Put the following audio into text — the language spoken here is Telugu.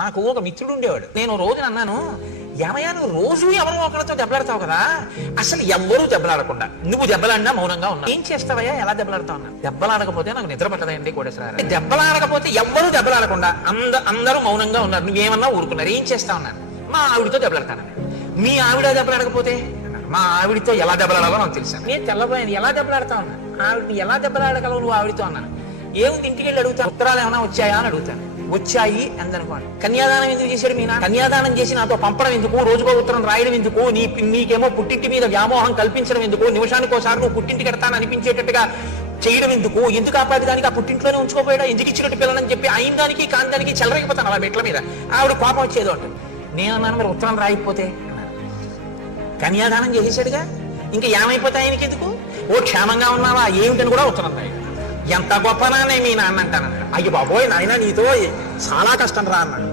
నాకు ఒక మిత్రుడు ఉండేవాడు. నేను రోజున అన్నాను, ఏమయ్యా నువ్వు రోజు ఎవరో ఒకరితో దెబ్బలాడతావు కదా, అసలు ఎవ్వరూ దెబ్బలాడకుండా నువ్వు దెబ్బలాడినా మౌనంగా ఉన్నా ఏం చేస్తావయ్యా, ఎలా దెబ్బలాడతావు అన్నా. దెబ్బలాడకపోతే నాకు నిద్ర పట్టదండి కోటేశ్వర. దెబ్బలాడకపోతే ఎవ్వరూ దెబ్బలాడకుండా అందరూ మౌనంగా ఉన్నారు, నువ్వేమన్నా ఊరుకున్నారు, ఏం చేస్తావు అన్నాను. మా ఆవిడతో దెబ్బలాడతానని. మీ ఆవిడ దెబ్బలాడకపోతే మా ఆవిడతో ఎలా దెబ్బలాడాలో నాకు తెలుసా. నేను తెల్లబోయాను, ఎలా దెబ్బలాడతావు అన్నా. ఆవిడని ఎలా దెబ్బలాడగలవు నువ్వు ఆవిడతో అన్నాను. ఏముంది ఇంటికి వెళ్ళి అడుగుతాను, ఉత్తరాలు ఏమైనా వచ్చాయా అని అడుగుతాను. వచ్చాయి అందనుకోండి. కన్యాదానం ఎందుకు చేశాడు మీ నాన్న? కన్యాదానం చేసి నాతో పంపడం ఎందుకు, రోజుకో ఉత్తరం రాయడం ఎందుకు, నీకేమో పుట్టింటి మీద వ్యామోహం కల్పించడం ఎందుకు, నిమిషానికి ఒకసారి నువ్వు పుట్టింటి కడతాను అనిపించేటట్టుగా చేయడం ఎందుకు ఆపాది దానికి, ఆ పుట్టింట్లోనే ఉంచుకోపోయాడా, ఎందుకు ఇచ్చినట్టు పిల్లలని చెప్పి అయిన దానికి కాని దానికి చెలరైపోతాను అలా మెట్ల మీద. ఆవిడ కోపం వచ్చేదో అంటే నేను అన్నాను, మరి ఉత్తరం రాయిపోతే కన్యాదానం చేసేసాడుగా, ఇంకా ఏమైపోతాయి ఆయనకి ఎందుకు, ఓ క్షేమంగా ఉన్నావా ఏమిటని కూడా ఉత్తరం రాయి. ఎంత గొప్ప నానే మీ నాన్న అంటాను. అయ్యి బాబోయ్ నాయన నీతో చాలా కష్టం రా అన్నాడు.